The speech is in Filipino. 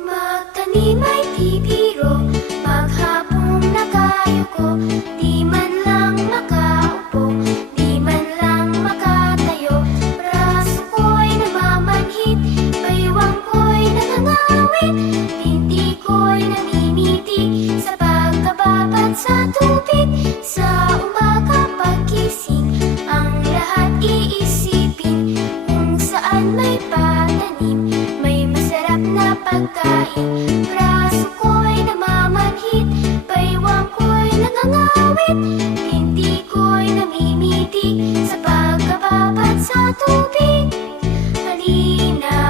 Magtanim ay di biro, maghapong nakayuko, di man lang makaupo, di man lang makatayo. Braso ko'y namamanhid, baywang ko'y nangangawit, binti ko'y namimitig sa pagkababad sa tubig. Sa umaga paggising, ang lahat iisipin, kung saan may patanim, may masarap na pagkain. Braso ko'y namamanhid, baywang ko'y nangangawit, binti ko'y namimitig sa pagkababad sa tubig. Halina